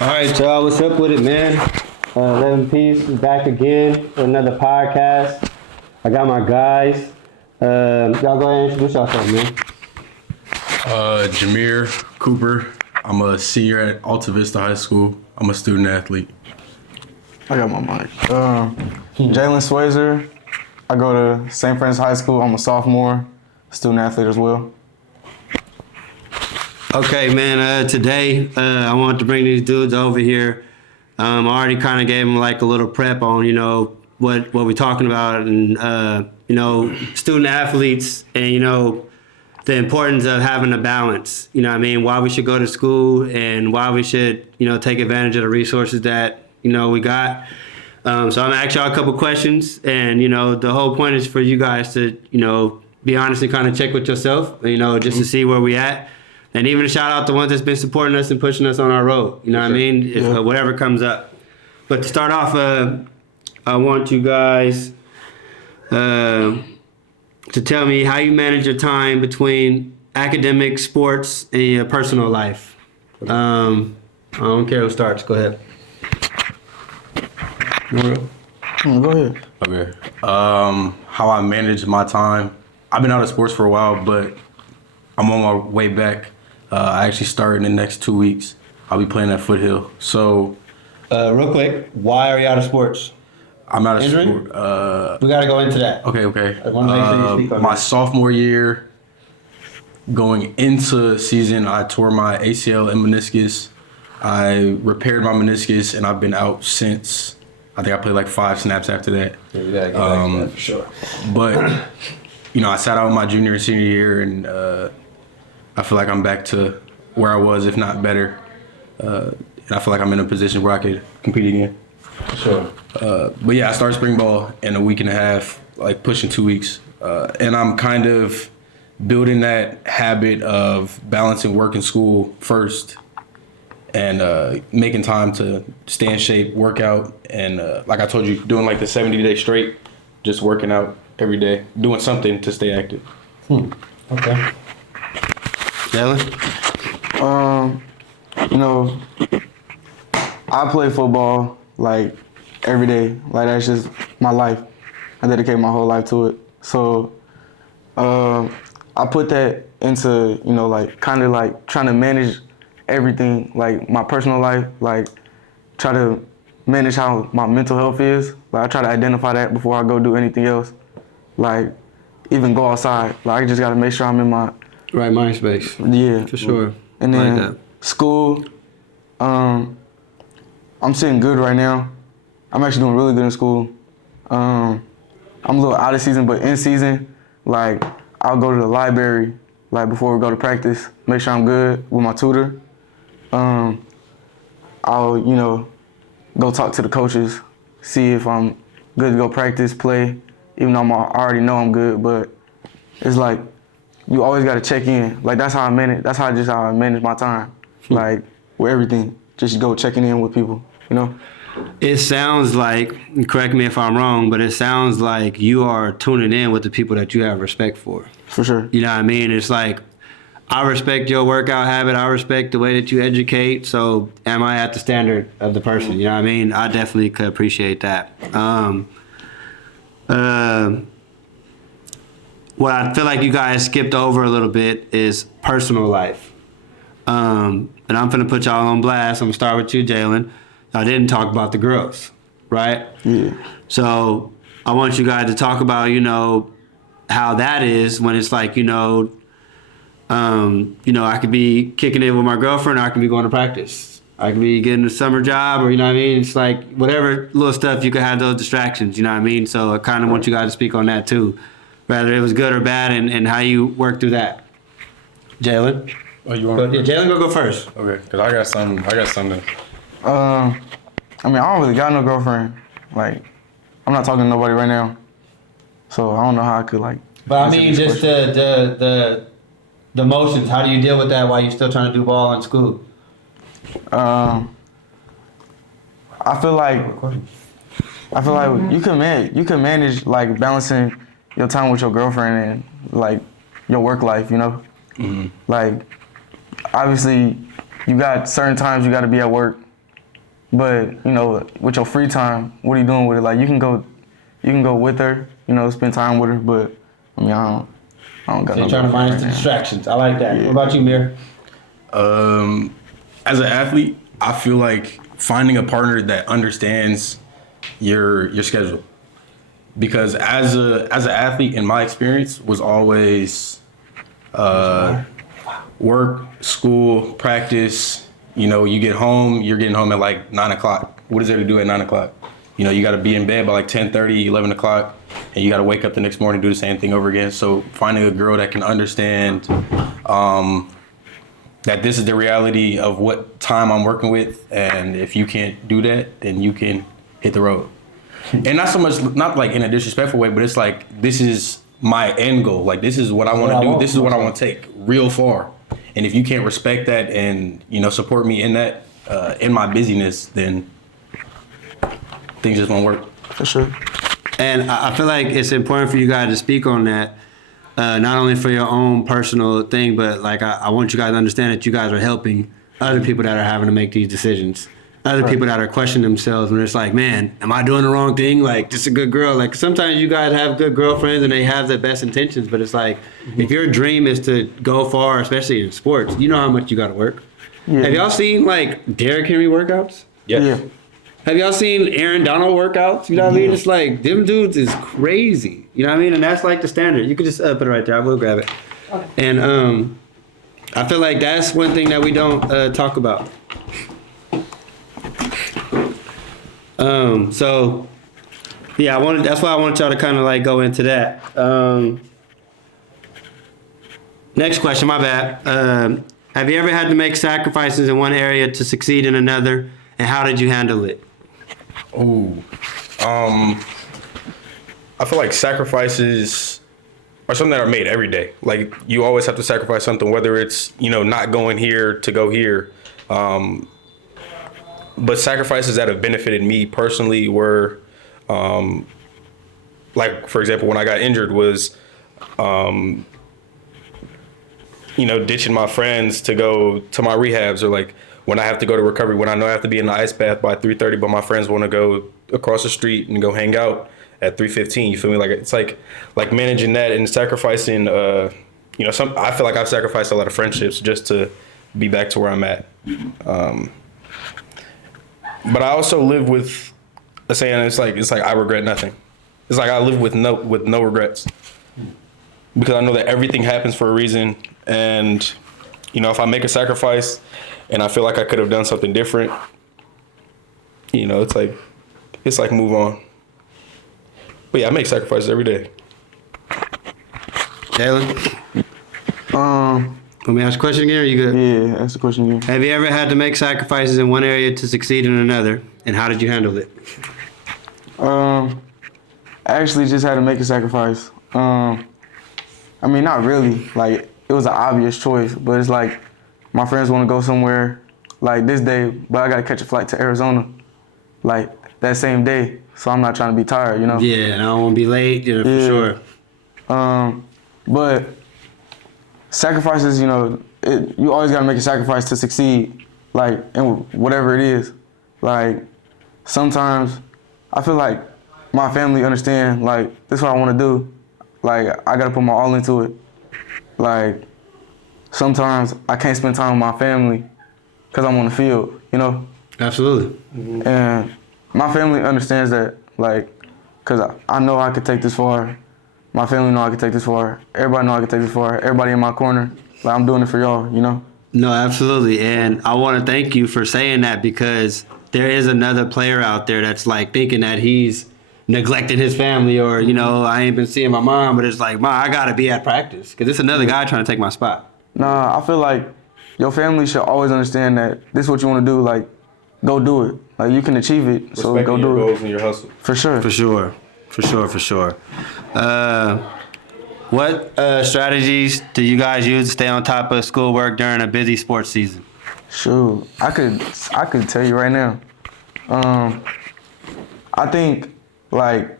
All right, y'all. What's up with it, man? 11 Piece is back again with another podcast. I got my guys. Y'all go ahead and introduce yourself, man. Jameer Cooper. I'm a senior at Alta Vista High School. I'm a student athlete. I got my mic. Jalen Swayzer. I go to St. Francis High School. I'm a sophomore, student athlete as well. Okay, man. Today, I wanted to bring these dudes over here. I already kind of gave them like a little prep on, what we're talking about, and student athletes, and the importance of having a balance. Why we should go to school and why we should, take advantage of the resources that we got. So I'm gonna ask y'all a couple questions, and the whole point is for you guys to be honest and kind of check with yourself, just to see where we at. And even a shout out to the ones that's been supporting us and pushing us on our road. If whatever comes up. But to start off, I want you guys to tell me how you manage your time between academic, sports, and your personal life. I don't care who starts. Go ahead. Go ahead. Okay. How I manage my time. I've been out of sports for a while, but I'm on my way back. I actually start in the next 2 weeks. I'll be playing at Foothill. So, real quick, why are you out of sports? I'm out of Injury? sport. We got to go into that. Okay. I want to make sure you speak on My that. sophomore year, going into season, I tore my ACL and meniscus. I repaired my meniscus, and I've been out since. I think I played like 5 snaps after that. Yeah, we got to get back to that for sure. But, I sat out my junior and senior year, and I feel like I'm back to where I was, if not better. And I feel like I'm in a position where I could compete again. Sure. But yeah, I started spring ball in a week and a half, like pushing 2 weeks. And I'm kind of building that habit of balancing work and school first, and making time to stay in shape, work out, and like I told you, doing like the 70 days straight, just working out every day, doing something to stay active. Okay. Jalen? I play football like every day. Like that's just my life. I dedicate my whole life to it. So I put that into, like kind of like trying to manage everything, like my personal life, like try to manage how my mental health is. Like I try to identify that before I go do anything else. Like even go outside. Like I just gotta make sure I'm in my Right mind space. yeah. For sure. And then Like that. school, I'm sitting good right now. I'm actually doing really good in school. I'm a little out of season, but in season, like I'll go to the library like before we go to practice, make sure I'm good with my tutor. I'll, go talk to the coaches, see if I'm good to go practice, play, even though I already know I'm good, but it's like you always gotta check in. Like that's how I manage my time. Like with everything. Just go checking in with people, It sounds like, correct me if I'm wrong, but it sounds like you are tuning in with the people that you have respect for. For sure. You know what I mean? It's like, I respect your workout habit. I respect the way that you educate. So am I at the standard of the person? You know what I mean? I definitely could appreciate that. What I feel like you guys skipped over a little bit is personal life. And I'm going to put y'all on blast. I'm going to start with you, Jalen. I didn't talk about the girls, right? Yeah. So I want you guys to talk about, how that is when it's like, I could be kicking it with my girlfriend, or I could be going to practice. I could be getting a summer job, or, It's like whatever little stuff you could have those distractions, So I kind of want you guys to speak on that too, whether it was good or bad, and how you work through that. Jalen? Oh, you want? Jalen, go first. Okay, because I got something. I don't really got no girlfriend. Like, I'm not talking to nobody right now. So I don't know how I could But I mean, just the emotions. How do you deal with that while you're still trying to do ball in school? I feel like you can manage like balancing your time with your girlfriend and like your work life. Mm-hmm. Like obviously you got certain times you got to be at work, But you know, with your free time, what are you doing with it? Like you can go with her, you know, spend time with her. But I mean, I don't got So no you're trying to girlfriend find right now. distractions. I like that. What about you, Mir? As an athlete, I feel like finding a partner that understands your schedule. Because as an athlete, in my experience, was always work, school, practice. You know, you get home, you're getting home at like 9 o'clock. What is there to do at 9 o'clock? You know, you got to be in bed by like 10:30, 11 o'clock, and you got to wake up the next morning, do the same thing over again. So finding a girl that can understand that this is the reality of what time I'm working with, and if you can't do that, then you can hit the road. And not so much, not like in a disrespectful way, but it's like, this is my end goal. Like, this is what I want to do. This is what I want to take real far. And if you can't respect that and, you know, support me in that, in my busyness, then things just won't work. For sure. And I feel like it's important for you guys to speak on that, not only for your own personal thing, but like I want you guys to understand that you guys are helping other people that are having to make these decisions. Other people that are questioning themselves and it's like, man, am I doing the wrong thing? Like, just a good girl. Like, sometimes you guys have good girlfriends and they have the best intentions, but it's like, if your dream is to go far, especially in sports, you know how much you got to work. Yeah. Have y'all seen like Derrick Henry workouts? Yeah. Have y'all seen Aaron Donald workouts? You know what I mean? It's like, them dudes is crazy. You know what I mean? And that's like the standard. You could just put it right there. I will grab it. And I feel like that's one thing that we don't talk about. So yeah, that's why I want y'all to kind of like go into that. Next question, my bad. Have you ever had to make sacrifices in one area to succeed in another, and how did you handle it? I feel like sacrifices are something that are made every day. Like, you always have to sacrifice something, whether it's, you know, not going here to go here. But sacrifices that have benefited me personally were, like, for example, when I got injured was, you know, ditching my friends to go to my rehabs, or like when I have to go to recovery, when I know I have to be in the ice bath by 3:30, but my friends want to go across the street and go hang out at 3:15. You feel me? Like, it's like managing that and sacrificing, you know, I feel like I've sacrificed a lot of friendships just to be back to where I'm at. But I also live with a saying, it's like I regret nothing. It's like I live with no regrets, because I know that everything happens for a reason. And, you know, if I make a sacrifice and I feel like I could have done something different, you know, it's like move on. But yeah, I make sacrifices every day. Taylor? Let me ask a question again, or you good? Yeah, that's the question again. Have you ever had to make sacrifices in one area to succeed in another, and how did you handle it? I actually just had to make a sacrifice. I mean, not really. Like, it was an obvious choice, but it's like my friends want to go somewhere like this day, but I got to catch a flight to Arizona like that same day, so I'm not trying to be tired, you know? Yeah, and I don't want to be late, you know, for sure. But sacrifices, you know, you always got to make a sacrifice to succeed, like, in whatever it is. Like, sometimes I feel like my family understand, like, this is what I want to do. Like, I got to put my all into it. Like, sometimes I can't spend time with my family because I'm on the field, you know? Absolutely. And my family understands that, like, because I know I could take this far. My family know I could take this far. Everybody know I could take this far. Everybody in my corner, like, I'm doing it for y'all, you know? No, absolutely. And I want to thank you for saying that, because there is another player out there that's like thinking that he's neglecting his family, or, you know, I ain't been seeing my mom, but it's like, Ma, I got to be at practice because it's another guy trying to take my spot. Nah, I feel like your family should always understand that this is what you want to do. Like, go do it. Like, you can achieve it, so go do your it. goals and your hustle. For sure. For sure. What strategies do you guys use to stay on top of schoolwork during a busy sports season? Shoot, I could tell you right now. I think, like,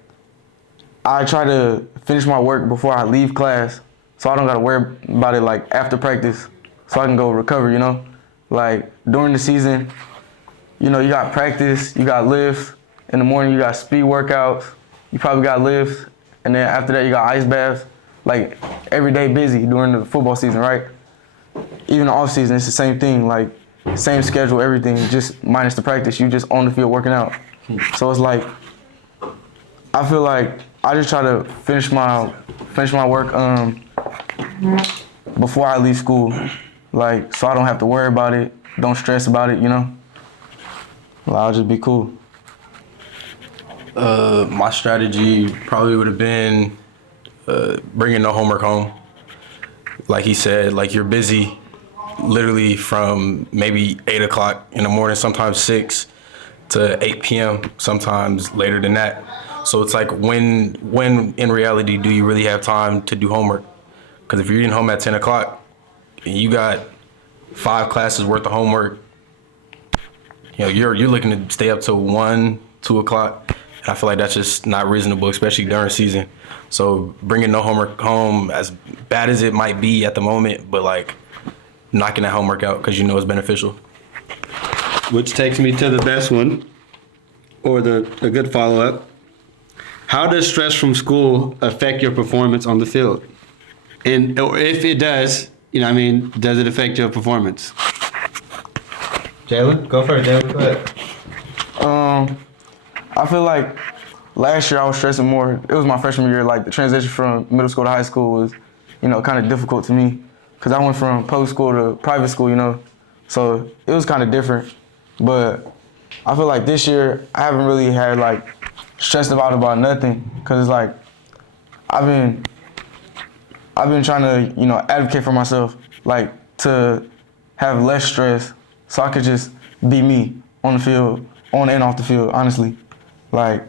I try to finish my work before I leave class, so I don't gotta worry about it, like, after practice, so I can go recover, you know? Like, during the season, you know, you got practice, you got lifts. In the morning, you got speed workouts. You probably got lifts. And then after that, you got ice baths. Like, every day busy during the football season, right? Even the off season, it's the same thing. Like, same schedule, everything, just minus the practice. You just on the field working out. So it's like, I feel like I just try to finish my work before I leave school, like, so I don't have to worry about it, don't stress about it, you know. Like, I'll just be cool. My strategy probably would have been bringing no homework home. Like he said, like you're busy literally from maybe 8 o'clock in the morning, sometimes 6 to 8 p.m., sometimes later than that. So it's like when in reality do you really have time to do homework? Because if you're getting home at 10 o'clock and you got 5 classes worth of homework, you know, you're looking to stay up till 1, 2 o'clock. And I feel like that's just not reasonable, especially during season. So bringing no homework home, as bad as it might be at the moment, but like knocking that homework out because you know it's beneficial. Which takes me to the best one, or the good follow-up. How does stress from school affect your performance on the field? And or if it does, you know what I mean, does it affect your performance? Jalen, go first, Jalen, go ahead. I feel like last year I was stressing more. It was my freshman year. Like, the transition from middle school to high school was, you know, kind of difficult to me because I went from public school to private school, you know. So it was kind of different. But I feel like this year I haven't really had, like, stressed about nothing because it's like I've been trying to, you know, advocate for myself, like, to have less stress so I could just be me on the field, on and off the field, honestly. Like,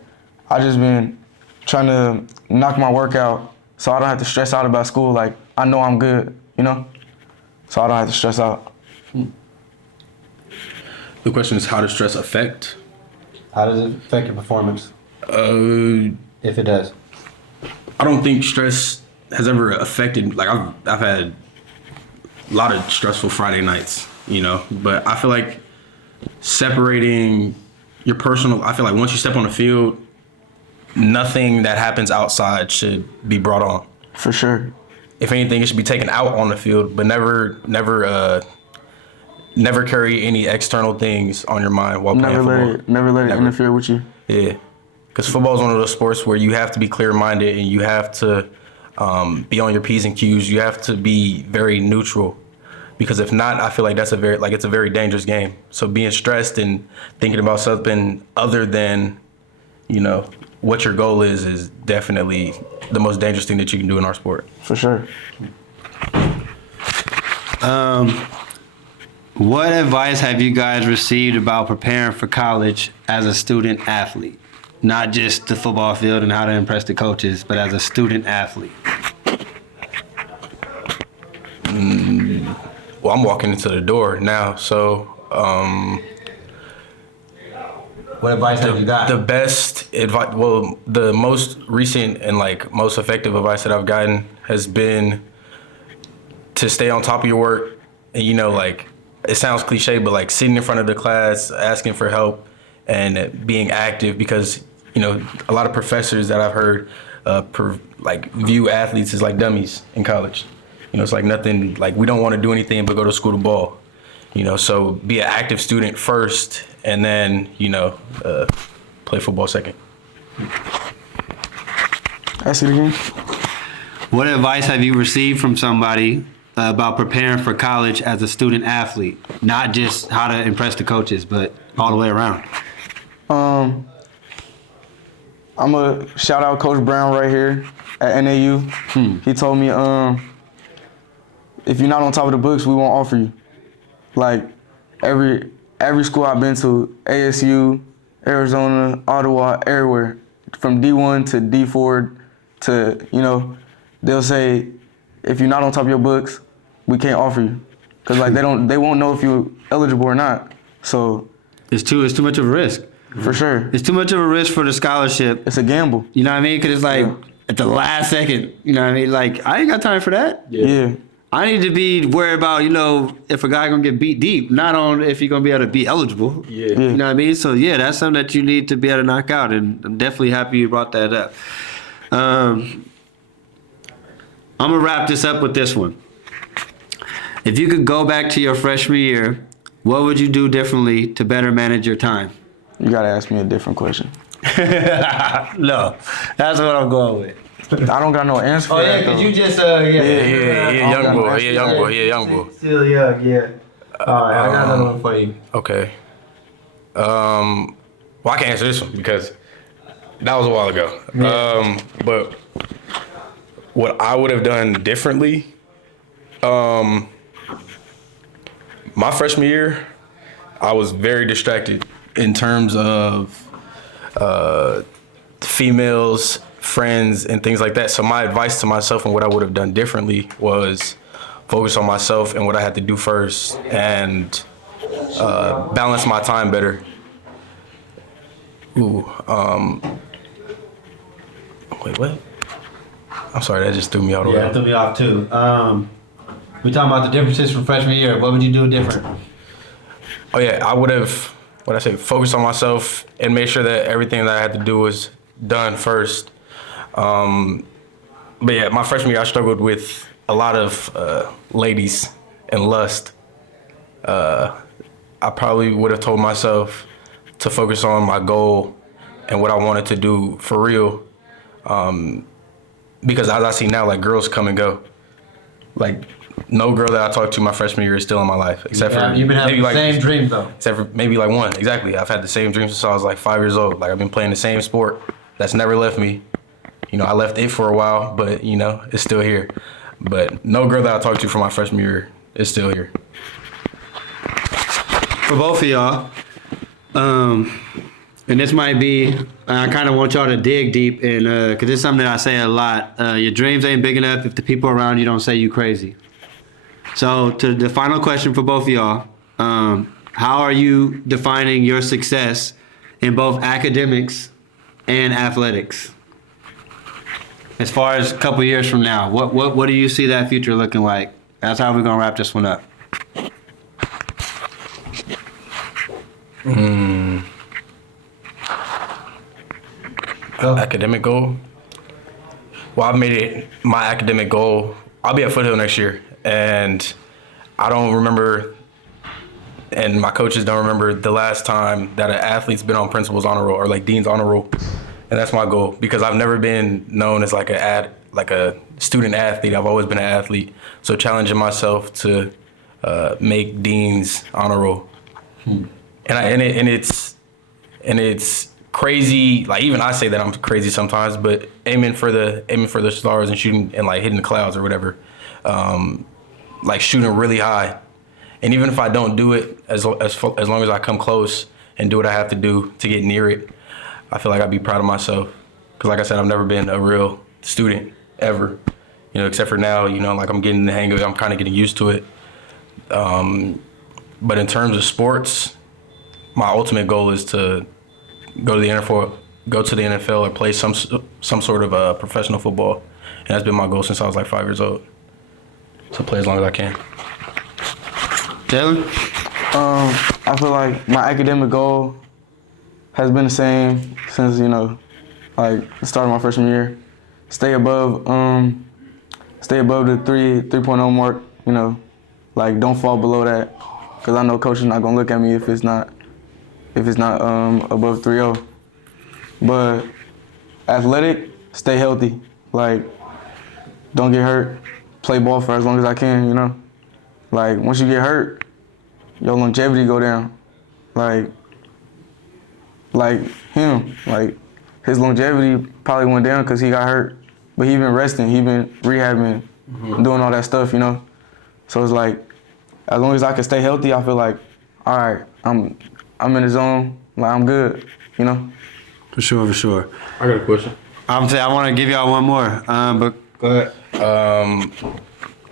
I just been trying to knock my work out so I don't have to stress out about school. Like, I know I'm good, you know? So I don't have to stress out. The question is, how does stress affect? How does it affect your performance? If it does. I don't think stress has ever affected, like I've had a lot of stressful Friday nights, you know, but I feel like separating your personal, I feel like once you step on the field, nothing that happens outside should be brought on. For sure. If anything, it should be taken out on the field, but never carry any external things on your mind while playing football. Never let it interfere with you. Yeah, because football is one of those sports where you have to be clear-minded and you have to be on your P's and Q's. You have to be very neutral, because if not, I feel like it's a very dangerous game. So being stressed and thinking about something other than, you know, what your goal is definitely the most dangerous thing that you can do in our sport. For sure. What advice have you guys received about preparing for college as a student athlete? Not just the football field and how to impress the coaches, but as a student athlete. Well, I'm walking into the door now, so What advice have you got? the best advice, well, the most recent and like most effective advice that I've gotten has been to stay on top of your work. And, you know, like, it sounds cliche, but like sitting in front of the class, asking for help and being active, because, you know, a lot of professors that I've heard view athletes as like dummies in college. You know, it's like nothing, like we don't want to do anything but go to school to ball. You know, so be an active student first, and then, you know, play football second. Ask it again. What advice have you received from somebody about preparing for college as a student athlete? Not just how to impress the coaches, but all the way around. I'm going to shout out Coach Brown right here at NAU. He told me, if you're not on top of the books, we won't offer you. Like, every school I've been to, ASU, Arizona, Ottawa, everywhere, from D1 to D4 to, you know, they'll say, if you're not on top of your books, we can't offer you. Because, like, they won't know if you're eligible or not. So It's too much of a risk. for sure, It's too much of a risk for the scholarship. it's a gamble. You know what I mean? Because it's like at the last second, you know what I mean? Like, I ain't got time for that. Yeah. I need to be worried about, if a guy gonna get beat deep, not on if you're gonna be able to be eligible. Yeah. You know what I mean? So yeah, that's something that you need to be able to knock out, and I'm definitely happy you brought that up. I'm gonna wrap this up with this one. If you could go back to your freshman year, what would you do differently to better manage your time? You gotta ask me a different question. No, that's what I'm going with. I don't got no answer for that. because though. you just Young boy. Yeah, young boy. Still young, yeah. All right, I got another one for you. Okay. Well, I can answer this one because that was a while ago. Yeah. But what I would have done differently, my freshman year, I was very distracted in terms of females, friends, and things like that. So my advice to myself and what I would have done differently was focus on myself and what I had to do first, and balance my time better. Wait, what? I'm sorry, that just threw me out of Yeah, that threw me off too. We talking about the differences from freshman year. What would you do different? Oh yeah, I would have, focused on myself and made sure that everything that I had to do was done first. But yeah, my freshman year I struggled with a lot of ladies and lust. I probably would have told myself to focus on my goal and what I wanted to do for real. Because as I see now, like, girls come and go. Like, no girl that I talked to my freshman year is still in my life, except for You've been having maybe the same dreams though. except for maybe like one. Exactly. I've had the same dreams since I was like 5 years old. Like, I've been playing the same sport. That's never left me. I left it for a while, but it's still here. But no girl that I talked to from my freshman year is still here. For both of y'all, and this might be, I kind of want y'all to dig deep in, because it's something that I say a lot. Your dreams ain't big enough if the people around you don't say you crazy. So to the final question for both of y'all, how are you defining your success in both academics and athletics? As far as a couple years from now, what do you see that future looking like? That's how we're gonna wrap this one up. Academic goal? Well, I've made it my academic goal. I'll be at Foothill next year, and I don't remember, and my coaches don't remember the last time that an athlete's been on principal's honor roll or like dean's honor roll, and that's my goal because I've never been known as like a student athlete. I've always been an athlete, so challenging myself to make dean's honor roll, and it's crazy. Like, even I say that I'm crazy sometimes, but aiming for the stars and shooting and like hitting the clouds or whatever, like shooting really high. And even if I don't do it, as long as I come close and do what I have to do to get near it, I feel like I'd be proud of myself. Because like I said, I've never been a real student ever, except for now, like I'm getting the hang of it. I'm kind of getting used to it. But in terms of sports, my ultimate goal is to go to the NFL or play some sort of professional football. And that's been my goal since I was like 5 years old. So play as long as I can. Taylor? I feel like my academic goal has been the same since, like the start of my freshman year. Stay above the 3.0 mark, like don't fall below that. Cause I know coach is not gonna look at me if it's not above 3.0. But athletic, stay healthy. Like, don't get hurt. Play ball for as long as I can, Like, once you get hurt, your longevity go down. Like him, like his longevity probably went down because he got hurt. But he been resting, he been rehabbing, doing all that stuff, So it's like, as long as I can stay healthy, I feel like, all right, I'm in the zone, like I'm good, For sure. I got a question. I want to give y'all one more, but go ahead.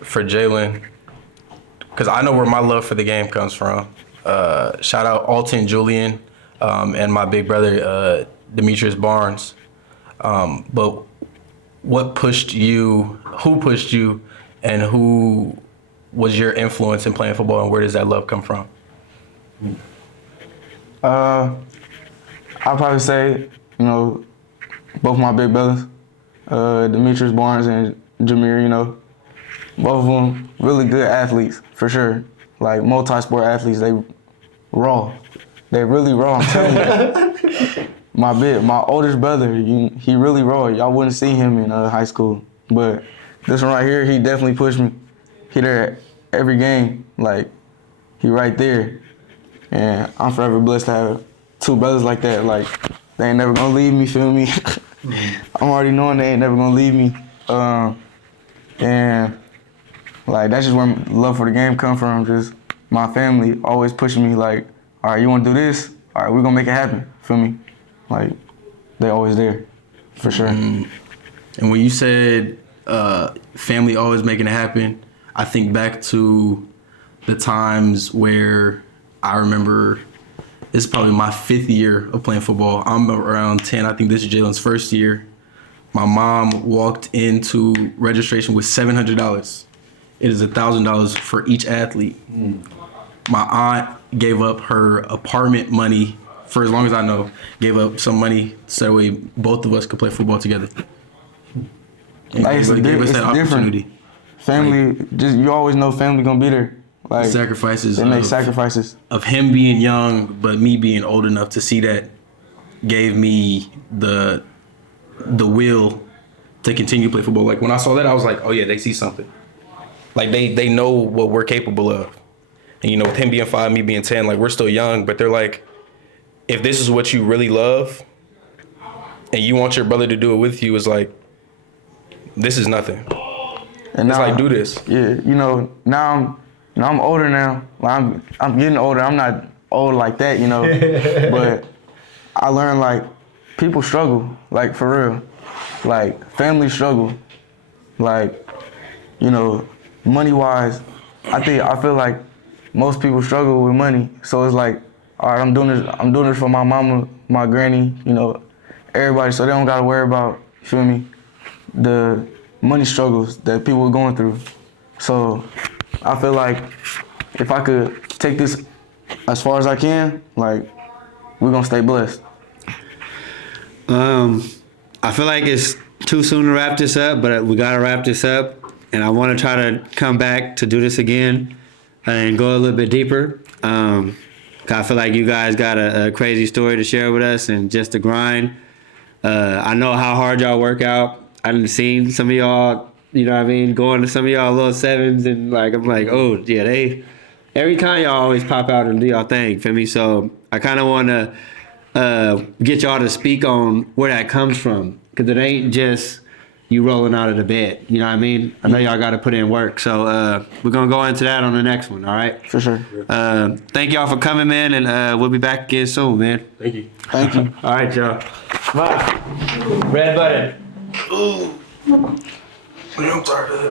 For Jalen, because I know where my love for the game comes from. Shout out Alton Julian and my big brother Demetrius Barnes. But what pushed you? Who pushed you? And who was your influence in playing football, and where does that love come from? I'll probably say, both my big brothers, Demetrius Barnes and Jameer, both of them really good athletes, for sure. Like, multi-sport athletes, they raw. They really raw, I'm telling you. My oldest brother, he really raw. Y'all wouldn't see him in high school. But this one right here, he definitely pushed me. He there every game, like, he right there. And I'm forever blessed to have two brothers like that. Like, they ain't never gonna leave me, feel me? I'm already knowing they ain't never gonna leave me. And like, that's just where love for the game come from. Just my family always pushing me like, all right, you wanna do this? All right, we're gonna make it happen, feel me? Like, they always there, for sure. And when you said family always making it happen, I think back to the times where I remember, this is probably my 5th year of playing football. I'm around 10. I think this is Jalen's first year. My mom walked into registration with $700. It is $1,000 for each athlete. My aunt gave up her apartment money for as long as I know, gave up some money so that way both of us could play football together. And Like, gave us that opportunity. Different. Family, just you always know family gonna be there. Like, Sacrifices. They make sacrifices. Of him being young, but me being old enough to see that gave me the will to continue to play football. Like, when I saw that, I was like, oh yeah, they see something. Like, they know what we're capable of. And with him being 5, me being 10, like, we're still young, but they're like, if this is what you really love and you want your brother to do it with you, it's like, this is nothing. And it's now, like, do this. Yeah, now I'm older now. Like, I'm getting older. I'm not old like that, but I learned, like, people struggle, like, for real. Like, family struggle. Like, money-wise, I feel like most people struggle with money. So it's like, all right, I'm doing this for my mama, my granny, everybody, so they don't gotta worry about, you feel me, the money struggles that people are going through. So I feel like if I could take this as far as I can, like, we're gonna stay blessed. I feel like it's too soon to wrap this up, but we gotta wrap this up. And I want to try to come back to do this again and go a little bit deeper. I feel like you guys got a crazy story to share with us, and just the grind. I know how hard y'all work out. I've seen some of y'all, going to some of y'all little sevens, and like, I'm like, oh yeah, every time y'all always pop out and do y'all thing, feel me? So I kind of want to get y'all to speak on where that comes from, because it ain't just you rolling out of the bed, you know what I mean? I know y'all got to put in work, so we're going to go into that on the next one, all right? For sure. Thank y'all for coming, man, and we'll be back again soon, man. Thank you. Thank you. All right, y'all. Come on. Red button. Ooh. I'm tired of it.